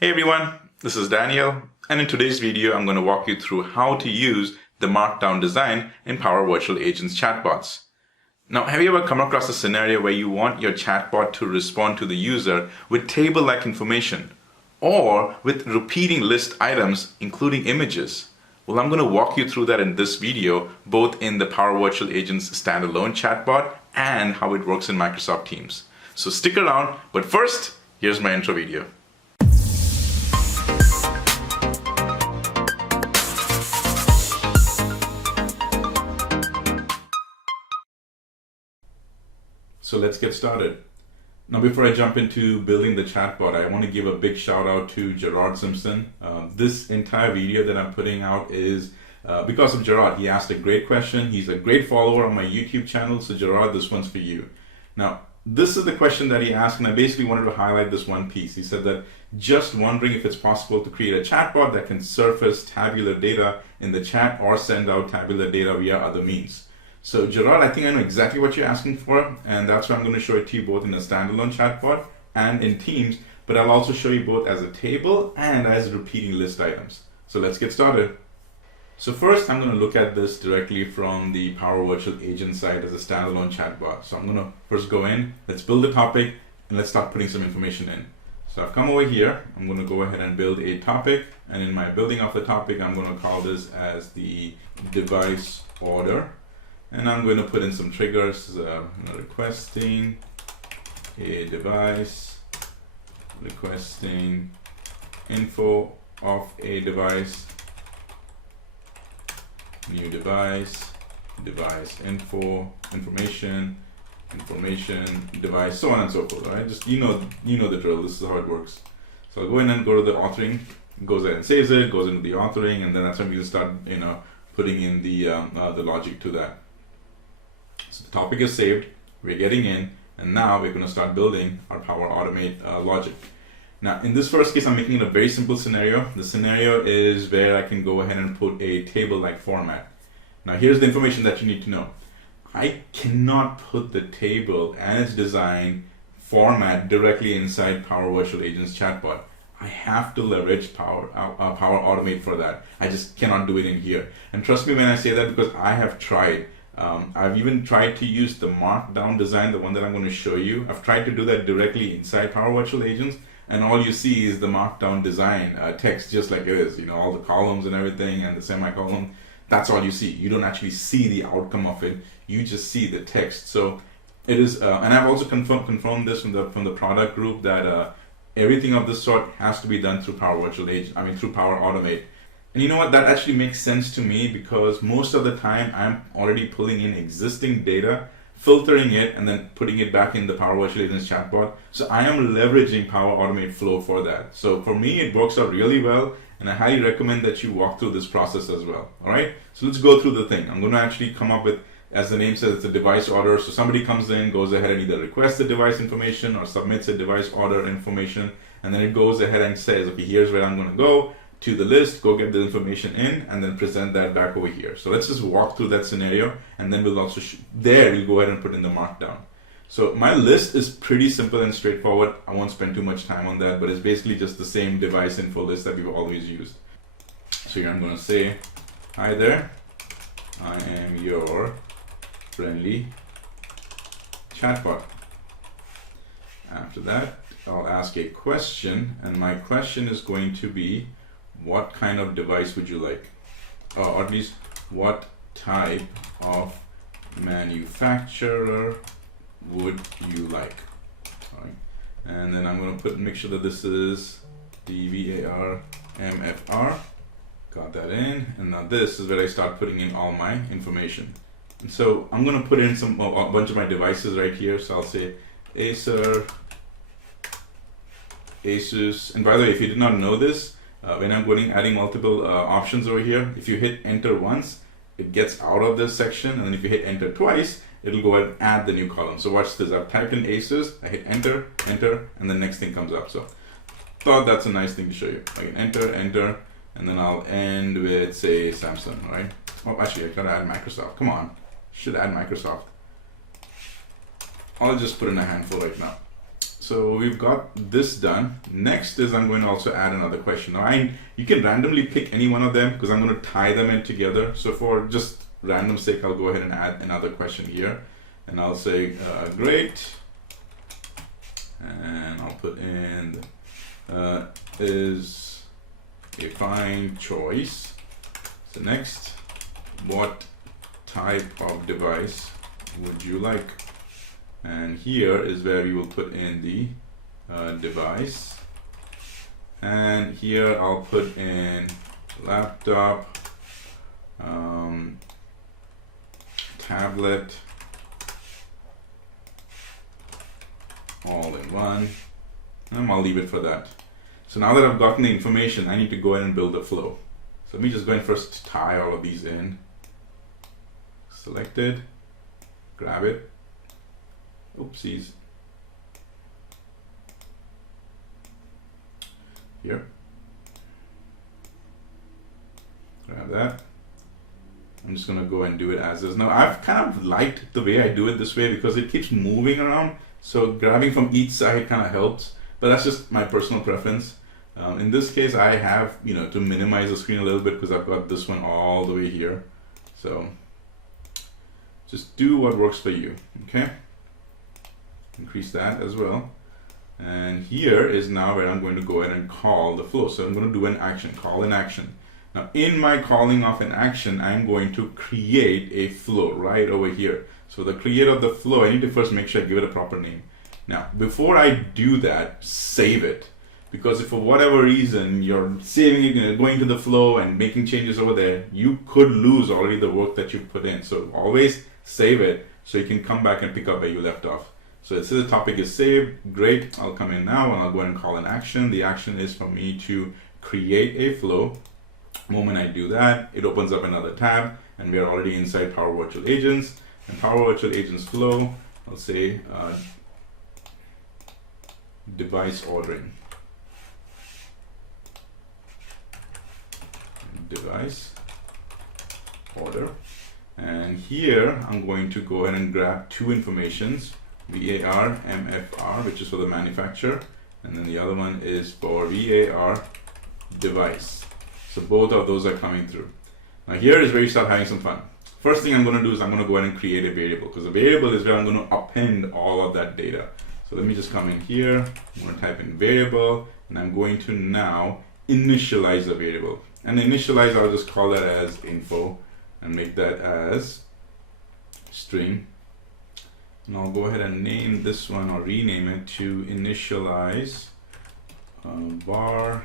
Hey everyone, this is Daniel, and in today's video I'm going to walk you through how to use the Markdown design in Power Virtual Agents chatbots. Now, have you ever come across a scenario where you want your chatbot to respond to the user with table-like information or with repeating list items including images? Well, I'm going to walk you through that in this video, both in the Power Virtual Agents standalone chatbot and how it works in Microsoft Teams. So stick around, but first, here's my intro video. So let's get started. Now, before I jump into building the chatbot, I want to give a big shout out to Gerard Simpson. This entire video that I'm putting out is because of Gerard. He asked a great question. He's a great follower on my YouTube channel. So Gerard, this one's for you. Now, this is the question that he asked, and I basically wanted to highlight this one piece. He said that just wondering if it's possible to create a chatbot that can surface tabular data in the chat or send out tabular data via other means. So Gerard, I think I know exactly what you're asking for, and that's why I'm going to show it to you both in a standalone chatbot and in Teams, but I'll also show you both as a table and as repeating list items. So let's get started. So first, I'm going to look at this directly from the Power Virtual Agent side as a standalone chatbot. So I'm going to first go in, let's build the topic, and let's start putting some information in. So I've come over here, I'm going to go ahead and build a topic, and in my building of the topic, I'm going to call this as the device order. And I'm going to put in some triggers, requesting a device, requesting info of a device, new device, device info, information, device, so on and so forth. Right? Just you know the drill. This is how it works. So I'll go in and go to the authoring, goes ahead and saves it, goes into the authoring, and then that's when we start putting in the logic to that. So the topic is saved, we're getting in, and now we're going to start building our Power Automate logic. Now, in this first case, I'm making it a very simple scenario. The scenario is where I can go ahead and put a table-like format. Now, here's the information that you need to know. I cannot put the table and its design format directly inside Power Virtual Agents chatbot. I have to leverage Power Automate for that. I just cannot do it in here. And trust me when I say that, because I have tried. I've even tried to use the Markdown design, the one that I'm going to show you. I've tried to do that directly inside Power Virtual Agents, and all you see is the Markdown design text, just like it is. All the columns and everything, and the semicolon. That's all you see. You don't actually see the outcome of it. You just see the text. So it is, and I've also confirmed this from the product group that everything of this sort has to be done through Power Virtual Agent. Through Power Automate. And you know what, that actually makes sense to me, because most of the time I'm already pulling in existing data, filtering it, and then putting it back in the Power Virtual Agents chatbot. So I am leveraging Power Automate Flow for that. So for me, it works out really well, and I highly recommend that you walk through this process as well. All right, so let's go through the thing. I'm going to actually come up with, as the name says, it's a device order. So somebody comes in, goes ahead and either requests the device information or submits a device order information, and then it goes ahead and says, okay, here's where I'm going to go to the list, go get the information in, and then present that back over here. So let's just walk through that scenario, and then we'll also we'll go ahead and put in the Markdown. So my list is pretty simple and straightforward. I won't spend too much time on that, but it's basically just the same device info list that we've always used. So here I'm going to say, hi there, I am your friendly chatbot. After that, I'll ask a question, and my question is going to be, what kind of device would you like? Or at least, what type of manufacturer would you like? All right. And then I'm going to make sure that this is DVAR MFR. Got that in. And now this is where I start putting in all my information. And so I'm going to put in a bunch of my devices right here. So I'll say Acer, Asus. And by the way, if you did not know this, when I'm adding multiple options over here, if you hit enter once, it gets out of this section, and then if you hit enter twice, it'll go ahead and add the new column. So watch this. I've typed in Asus, I hit enter, and the next thing comes up. So thought that's a nice thing to show you. I can enter, and then I'll end with, say, Samsung, right? Oh, actually, I gotta add Microsoft. Come on, should add Microsoft. I'll just put in a handful right now. So we've got this done. Next is I'm going to also add another question. Now you can randomly pick any one of them because I'm going to tie them in together. So for just random sake, I'll go ahead and add another question here. And I'll say, great. And I'll put in, is a fine choice. So next, what type of device would you like? And here is where we will put in the device. And here I'll put in laptop, tablet, all in one, and I'll leave it for that. So now that I've gotten the information, I need to go ahead and build a flow. So let me just go and first tie all of these in. Selected, grab it. Oopsies. Here. Grab that. I'm just gonna go and do it as is. Now I've kind of liked the way I do it this way because it keeps moving around. So grabbing from each side kind of helps, but that's just my personal preference. In this case, I have, to minimize the screen a little bit because I've got this one all the way here. So just do what works for you, okay? Increase that as well. And here is now where I'm going to go ahead and call the flow. So I'm going to do an action, call an action. Now in my calling of an action, I'm going to create a flow right over here. So the create of the flow, I need to first make sure I give it a proper name. Now, before I do that, save it. Because if for whatever reason you're saving it, going to the flow and making changes over there, you could lose already the work that you put in. So always save it so you can come back and pick up where you left off. So it says the topic is saved. Great. I'll come in now and I'll go ahead and call an action. The action is for me to create a flow. The moment I do that, it opens up another tab and we're already inside Power Virtual Agents. And Power Virtual Agents flow, I'll say device ordering. Device order, and here I'm going to go ahead and grab two informations, VAR, MFR, which is for the manufacturer, and then the other one is for VAR device. So both of those are coming through. Now here is where you start having some fun. First thing I'm going to do is I'm going to go ahead and create a variable, because the variable is where I'm going to append all of that data. So let me just come in here, I'm going to type in variable, and I'm going to now initialize the variable. And initialize, I'll just call that as info and make that as string. And I'll go ahead and name this one or rename it to initialize var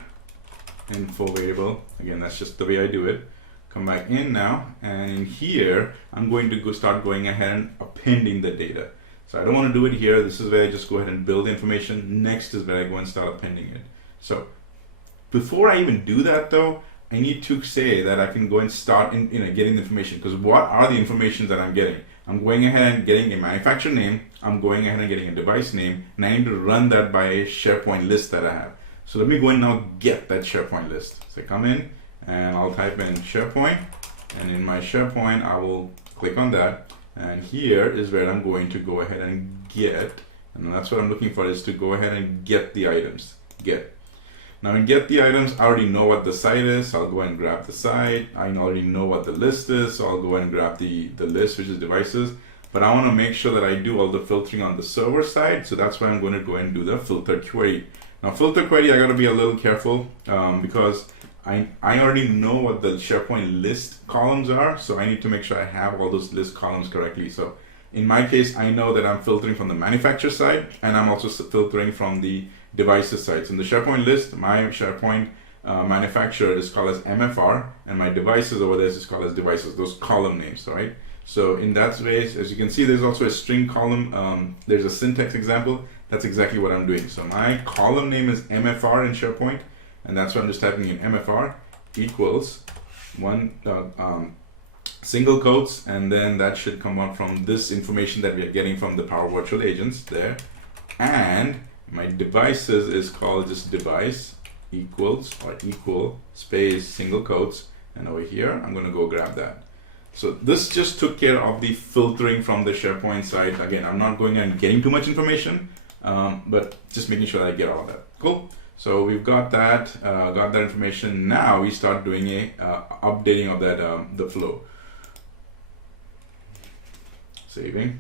info variable. Again, that's just the way I do it. Come back in now, and in here, I'm going to start going ahead and appending the data. So I don't want to do it here. This is where I just go ahead and build the information. Next is where I go and start appending it. So before I even do that though, I need to say that I can go and start getting the information, because what are the information that I'm getting? I'm going ahead and getting a manufacturer name, I'm going ahead and getting a device name, and I need to run that by a SharePoint list that I have. So let me go and now get that SharePoint list. So I come in and I'll type in SharePoint, and in my SharePoint I will click on that, and here is where I'm going to go ahead and get, and that's what I'm looking for, is to go ahead and get the items, get. Now in get the items, I already know what the site is, so I'll go and grab the site. I already know what the list is, so I'll go and grab the list, which is devices. But I want to make sure that I do all the filtering on the server side, so that's why I'm going to go and do the filter query. Now filter query, I got to be a little careful because I already know what the SharePoint list columns are, so I need to make sure I have all those list columns correctly. So in my case, I know that I'm filtering from the manufacturer side, and I'm also filtering from the devices side. So in the SharePoint list, my SharePoint manufacturer is called as MFR, and my devices over there is called as devices, those column names, right? So in that way, as you can see, there's also a string column. There's a syntax example. That's exactly what I'm doing. So my column name is MFR in SharePoint, and that's what I'm just typing in MFR equals one single quotes, and then that should come out from this information that we are getting from the Power Virtual Agents there. And my devices is called just device equals or equal space single quotes, and over here I'm going to go grab that. So this just took care of the filtering from the SharePoint side. Again, I'm not going and getting too much information. but just making sure that I get all of that. Cool. So we've got that information. Now we start doing a updating of that the flow. Saving.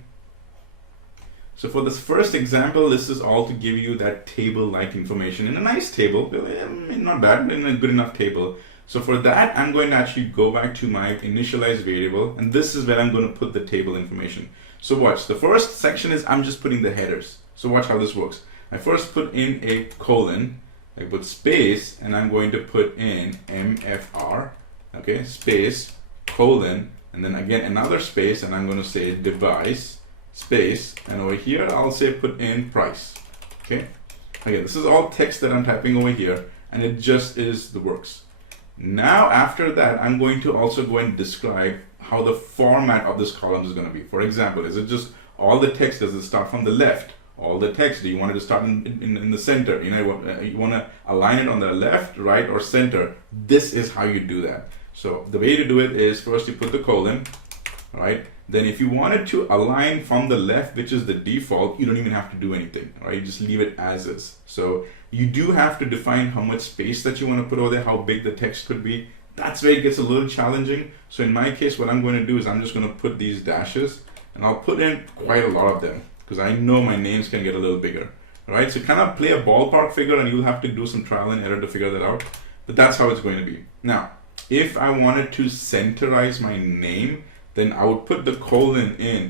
So for this first example, this is all to give you that table-like information in a nice table, not bad, but in a good enough table. So for that, I'm going to actually go back to my initialized variable, and this is where I'm going to put the table information. So watch, the first section is I'm just putting the headers. So watch how this works. I first put in a colon, I put space, and I'm going to put in MFR, okay, space, colon, and then again another space, and I'm going to say device, space, and over here I'll say put in price. Okay, this is all text that I'm typing over here, and it just is the works. Now after that, I'm going to also go and describe how the format of this column is going to be. For example, is it just all the text? Does it start from the left? All the text, do you want it to start in the center? You want to align it on the left, right, or center. This is how you do that. So the way to do it is first you put the colon, right? Then if you wanted to align from the left, which is the default, you don't even have to do anything, right? You just leave it as is. So you do have to define how much space that you want to put over there, how big the text could be. That's where it gets a little challenging. So in my case, what I'm going to do is I'm just going to put these dashes, and I'll put in quite a lot of them because I know my names can get a little bigger, right? So kind of play a ballpark figure, and you'll have to do some trial and error to figure that out. But that's how it's going to be. Now, if I wanted to centerize my name, then I would put the colon in,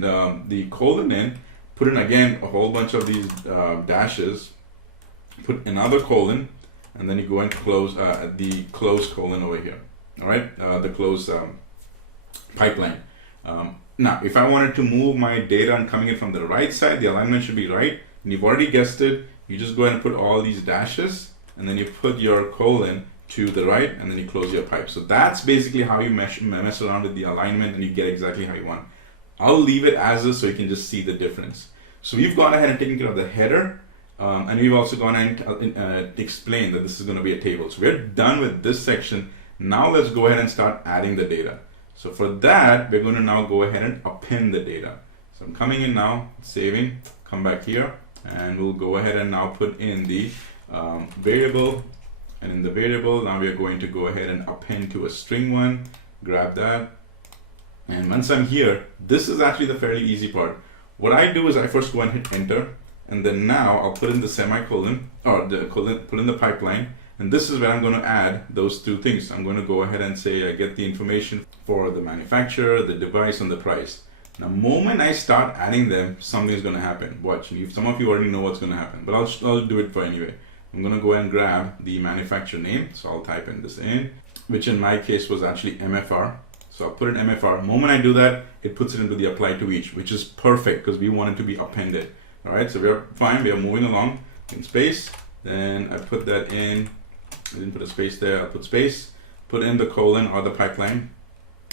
put in again a whole bunch of these dashes, put another colon, and then you go and close the close colon over here. All right, the close pipeline. Now, if I wanted to move my data and coming in from the right side, the alignment should be right. And you've already guessed it. You just go ahead and put all these dashes, and then you put your colon to the right, and then you close your pipe. So that's basically how you mess around with the alignment, and you get exactly how you want. I'll leave it as is so you can just see the difference. So we've gone ahead and taken care of the header, and we've also gone and explained that this is going to be a table. So we're done with this section. Now let's go ahead and start adding the data. So for that, we're going to now go ahead and append the data. So I'm coming in now, saving, come back here, and we'll go ahead and now put in the variable. And in the variable, now we are going to go ahead and append to a string one, grab that. And once I'm here, this is actually the fairly easy part. What I do is I first go and hit enter, and then now I'll put in the semicolon, or the colon, put in the pipeline, and this is where I'm going to add those two things. I'm going to go ahead and say I get the information for the manufacturer, the device, and the price. Now, the moment I start adding them, something's going to happen. Watch, some of you already know what's going to happen, but I'll do it for anyway. I'm going to go ahead and grab the manufacturer name, so I'll type in this in, which in my case was actually MFR. So I'll put in MFR. The moment I do that, it puts it into the apply to each, which is perfect because we want it to be appended. All right, so we're fine. We are moving along in space. Then I put that in. I didn't put a space there. I'll put space. Put in the colon or the pipeline.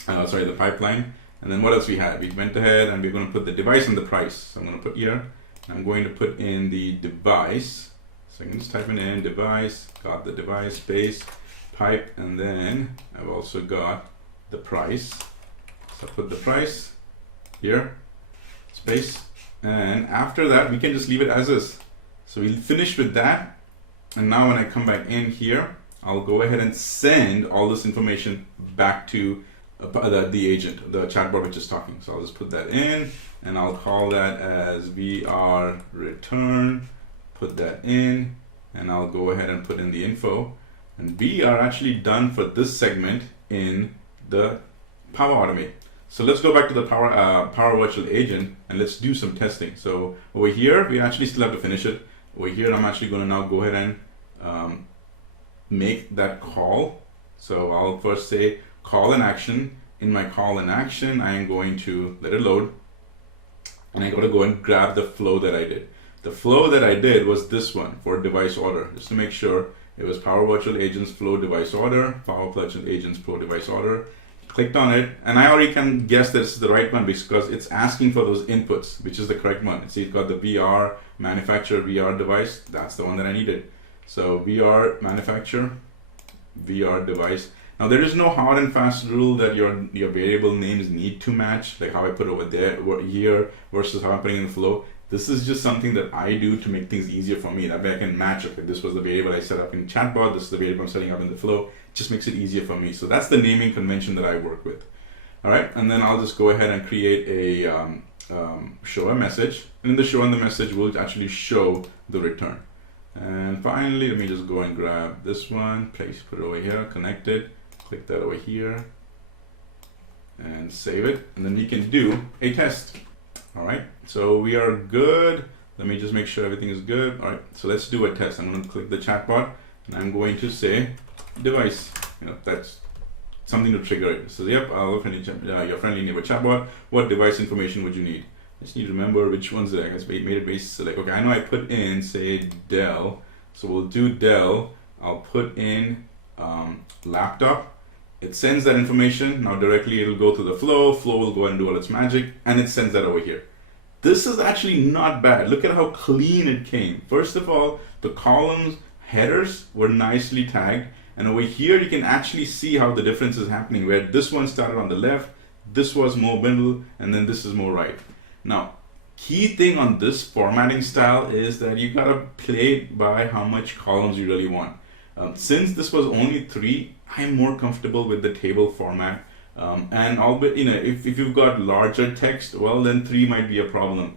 The pipeline. And then what else we had? We went ahead and we're going to put the device and the price. So I'm going to put here. I'm going to put in the device. So I can just type in device. Got the device, space, pipe, and then I've also got the price. So I put the price here, space, and after that we can just leave it as is. So we'll finish with that, and now when I come back in here, I'll go ahead and send all this information back to the agent, the chatbot which is talking. So I'll just put that in, and I'll call that as VR return, put that in, and I'll go ahead and put in the info, and we are actually done for this segment in the Power Automate. So let's go back to the Power Virtual Agent and let's do some testing. So over here, we actually still have to finish it. Over here, I'm actually going to now go ahead and make that call. So I'll first say call in action. In my call in action, I am going to let it load, and I got to go and grab the flow that I did. The flow that I did was this one for device order, just to make sure it was Power Virtual Agents flow device order, Power Virtual Agents flow device order. Clicked on it, and I already can guess this is the right one because it's asking for those inputs, which is the correct one. See, it's got the VR manufacturer VR device. That's the one that I needed. So VR manufacturer, VR device. Now there is no hard and fast rule that your variable names need to match, like how I put over there here versus how I'm putting in the flow. This is just something that I do to make things easier for me. That way I can match, okay, this was the variable I set up in Chatbot, this is the variable I'm setting up in the flow. It just makes it easier for me. So that's the naming convention that I work with. All right, and then I'll just go ahead and create a show a message. And in the show and the message, we'll actually show the return. And finally, let me just go and grab this one, put it over here, connect it, click that over here, and save it. And then we can do a test. All right, so we are good. Let me just make sure everything is good. All right, so let's do a test. I'm going to click the chatbot, and I'm going to say device. That's something to trigger it. So yep, your friendly neighbor chatbot. What device information would you need? Just need to remember which ones that I guess made it base select. Okay, I know I put in say Dell, so we'll do Dell. I'll put in laptop. It sends that information. Now directly it'll go to the flow. Flow will go and do all its magic, and it sends that over here. This is actually not bad. Look at how clean it came. First of all, the columns headers were nicely tagged, and over here you can actually see how the difference is happening, where this one started on the left, this was more middle, and then this is more right. Now, key thing on this formatting style is that you gotta play it by how much columns you really want. Since this was only 3, I'm more comfortable with the table format. And albeit, if you've got larger text, well, then 3 might be a problem.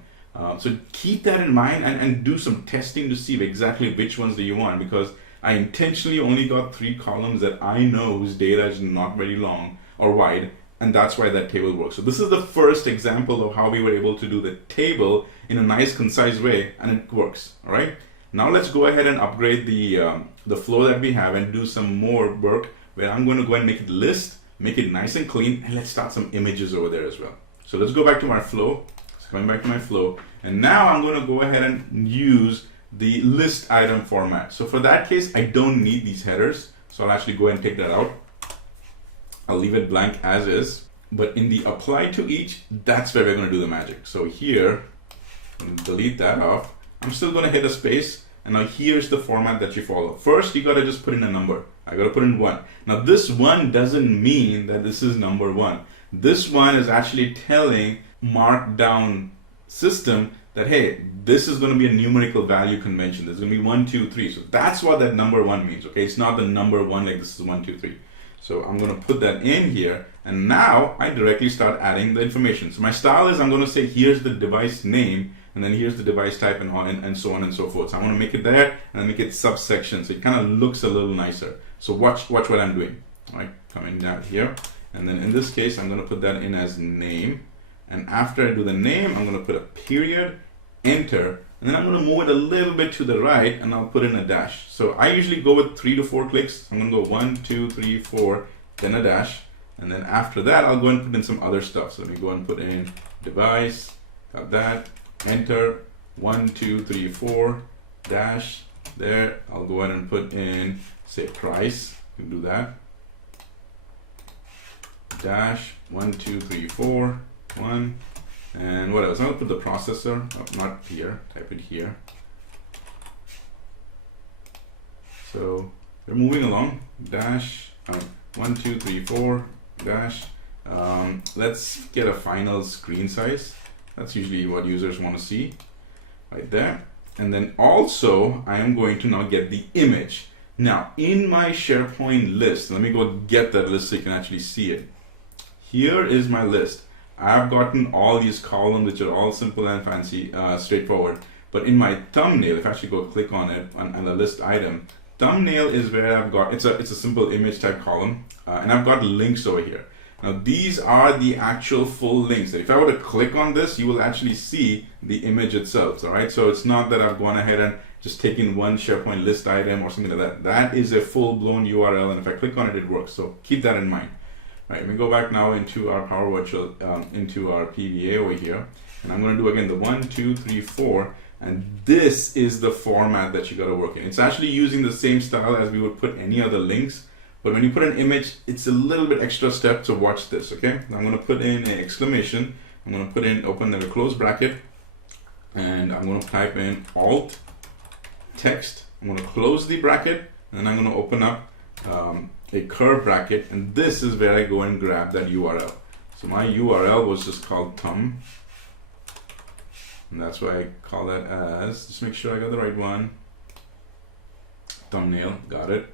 So keep that in mind and do some testing to see exactly which ones do you want, because I intentionally only got 3 columns that I know whose data is not very long or wide, and that's why that table works. So this is the first example of how we were able to do the table in a nice, concise way, and it works. All right. Now let's go ahead and upgrade the flow that we have and do some more work, where I'm going to go and make it list, make it nice and clean, and let's start some images over there as well. So let's go back to my flow. Going back to my flow, and now I'm going to go ahead and use the list item format. So for that case, I don't need these headers, so I'll actually go ahead and take that out. I'll leave it blank as is, but in the apply to each, that's where we're going to do the magic. So here, I'm going to delete that off. I'm still going to hit a space, and now here's the format that you follow. First, you got to just put in a number. I got to put in 1. Now this 1 doesn't mean that this is number 1. This one is actually telling Markdown system that, hey, this is going to be a numerical value convention. There's going to be 1, 2, 3. So that's what that number 1 means. Okay, it's not the number 1 like this is 1, 2, 3. So I'm going to put that in here, and now I directly start adding the information. So my style is I'm going to say here's the device name, and then here's the device type, and so on and so forth. So I want to make it there and then make it subsection, so it kind of looks a little nicer. So watch what I'm doing. All right, coming down here, and then in this case I'm going to put that in as name. And after I do the name, I'm going to put a period, enter, and then I'm going to move it a little bit to the right, and I'll put in a dash. So I usually go with 3 to 4 clicks. I'm going to go 1, 2, 3, 4, then a dash. And then after that, I'll go and put in some other stuff. So let me go and put in device, got that, enter, 1, 2, 3, 4, dash, there. I'll go ahead and put in, say, price. You can do that. Dash, 1, 2, 3, 4. 1, and what else? I'll put the processor, not here, type it here. So we're moving along, dash, 1, 2, 3, 4, dash. Let's get a final screen size. That's usually what users want to see, right there. And then also, I am going to now get the image. Now, in my SharePoint list, let me go get that list so you can actually see it. Here is my list. I've gotten all these columns, which are all simple and fancy, straightforward. But in my thumbnail, if I actually go click on it on the list item, thumbnail is where I've got, it's a simple image type column, and I've got links over here. Now these are the actual full links. That if I were to click on this, you will actually see the image itself. All right, so it's not that I've gone ahead and just taken one SharePoint list item or something like that. That is a full-blown URL, and if I click on it, it works. So keep that in mind. Right, let me go back now into our Power Virtual, into our PVA over here, and I'm going to do again the 1, 2, 3, 4, and this is the format that you got to work in. It's actually using the same style as we would put any other links, but when you put an image, it's a little bit extra step. So watch this, okay? Now I'm going to put in an exclamation. I'm going to put in open the close bracket, and I'm going to type in alt text. I'm going to close the bracket, and then I'm going to open up a curve bracket, and this is where I go and grab that URL. So my URL was just called thumb And that's why I call that as, just make sure I got the right one. Thumbnail, got it.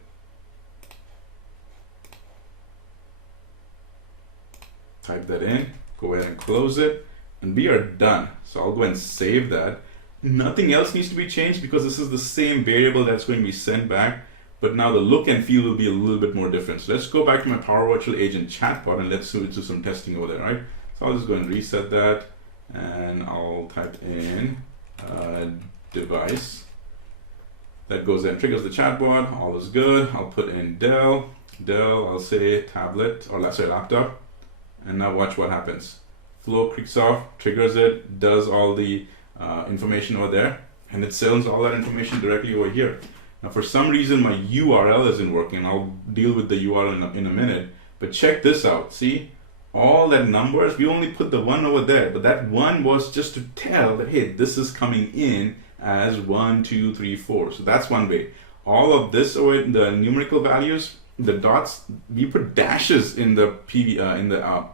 Type that in, go ahead and close it, and we are done. So I'll go and save that. Nothing else needs to be changed because this is the same variable that's going to be sent back, but now the look and feel will be a little bit more different. So let's go back to my Power Virtual Agent chatbot and let's do some testing over there, right? So I'll just go and reset that, and I'll type in device. That goes and triggers the chatbot, all is good. I'll put in Dell, I'll say tablet, or let's say laptop, and now watch what happens. Flow kicks off, triggers it, does all the information over there, and it sends all that information directly over here. Now for some reason my URL isn't working. I'll deal with the URL in a minute, but check this out. See, all that numbers, we only put the one over there, but that one was just to tell that, hey, this is coming in as 1, 2, 3, 4. So that's one way. All of this over the numerical values, the dots, we put dashes in the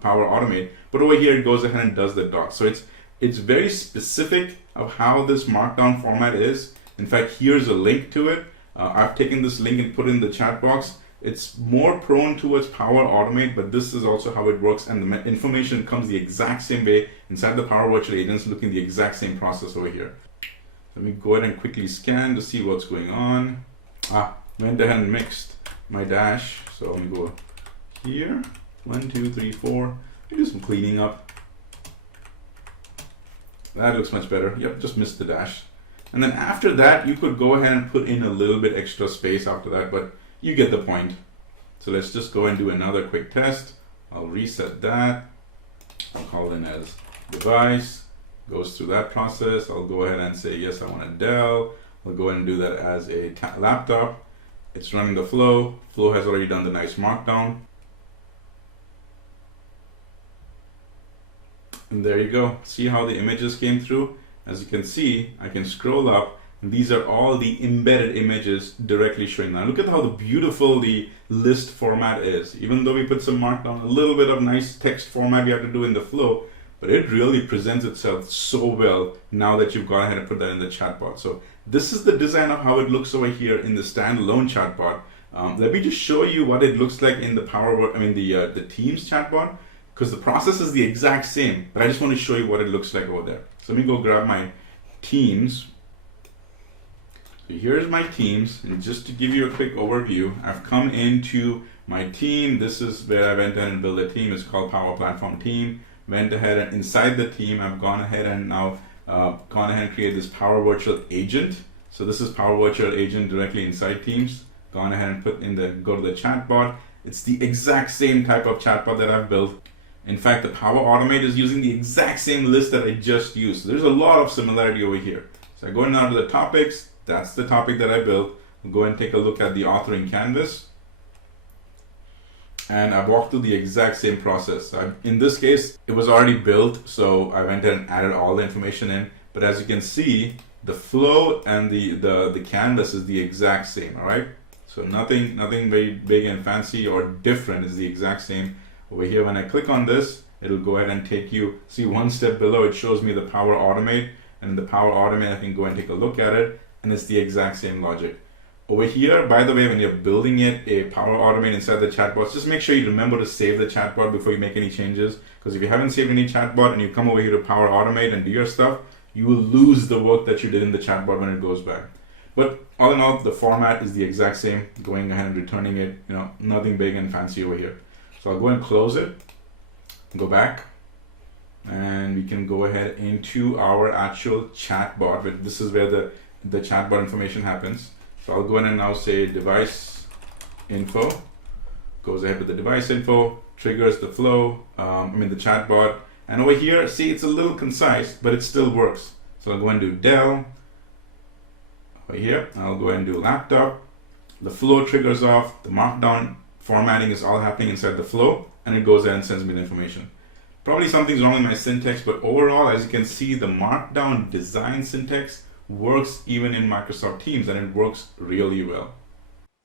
Power Automate, but over here it goes ahead and does the dots. So it's very specific of how this Markdown format is. In fact, here's a link to it. I've taken this link and put it in the chat box. It's more prone towards Power Automate, but this is also how it works, and the information comes the exact same way inside the Power Virtual Agents, looking the exact same process over here. Let me go ahead and quickly scan to see what's going on. Went ahead and mixed my dash. So let me go here. 1, 2, 3, 4. Do some cleaning up. That looks much better. Yep, just missed the dash. And then after that, you could go ahead and put in a little bit extra space after that, but you get the point. So let's just go and do another quick test. I'll reset that. I'll call in as device. Goes through that process. I'll go ahead and say, yes, I want a Dell. I'll go ahead and do that as a laptop. It's running the flow. Flow has already done the nice markdown. And there you go. See how the images came through? As you can see, I can scroll up, and these are all the embedded images directly showing. Now look at how beautiful the list format is. Even though we put some markdown, a little bit of nice text format you have to do in the flow, but it really presents itself so well now that you've gone ahead and put that in the chatbot. So this is the design of how it looks over here in the standalone chatbot. Let me just show you what it looks like in the the Teams chatbot, because the process is the exact same, but I just want to show you what it looks like over there. So let me go grab my Teams. So here's my Teams, and just to give you a quick overview, I've come into my team. This is where I went ahead and built a team. It's called Power Platform Team. Went ahead and inside the team, I've gone ahead and now gone ahead and create this Power Virtual Agent. So this is Power Virtual Agent directly inside Teams. Gone ahead and put in go to the chatbot. It's the exact same type of chatbot that I've built. In fact, the Power Automate is using the exact same list that I just used. So there's a lot of similarity over here. So I go now to the topics. That's the topic that I built. We'll go and take a look at the authoring canvas. And I've walked through the exact same process. In this case, it was already built, so I went ahead and added all the information in. But as you can see, the flow and the canvas is the exact same, all right? So nothing very big and fancy or different, is the exact same. Over here, when I click on this, it'll go ahead and take you, see one step below, it shows me the Power Automate. And in the Power Automate, I can go and take a look at it, and it's the exact same logic. Over here, by the way, when you're building a Power Automate inside the chatbots, just make sure you remember to save the chatbot before you make any changes. Because if you haven't saved any chatbot and you come over here to Power Automate and do your stuff, you will lose the work that you did in the chatbot when it goes back. But all in all, the format is the exact same. Going ahead and returning it, nothing big and fancy over here. So I'll go and close it, go back, and we can go ahead into our actual chatbot. This is where the chatbot information happens. So I'll go in and now say device info, goes ahead with the device info, triggers the flow, the chatbot. And over here, see, it's a little concise, but it still works. So I'll go and do Dell. Over here, I'll go and do laptop. The flow triggers off, the markdown formatting is all happening inside the flow, and it goes ahead and sends me the information. Probably something's wrong with my syntax, but overall, as you can see, the markdown design syntax works even in Microsoft Teams, and it works really well.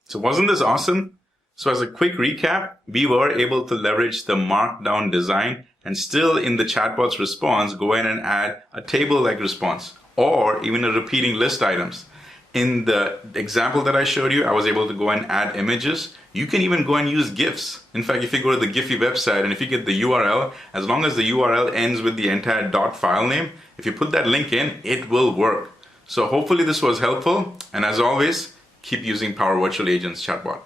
So wasn't this awesome? So as a quick recap, we were able to leverage the markdown design and still in the chatbot's response, go in and add a table-like response or even a repeating list items. In the example that I showed you, I was able to go and add images. You can even go and use GIFs. In fact, if you go to the Giphy website and if you get the URL, as long as the URL ends with the entire .file name, if you put that link in, it will work. So hopefully this was helpful. And as always, keep using Power Virtual Agents Chatbot.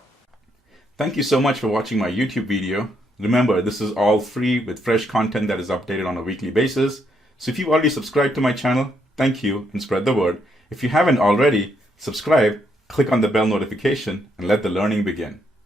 Thank you so much for watching my YouTube video. Remember, this is all free with fresh content that is updated on a weekly basis. So if you've already subscribed to my channel, thank you and spread the word. If you haven't already, subscribe, click on the bell notification, and let the learning begin.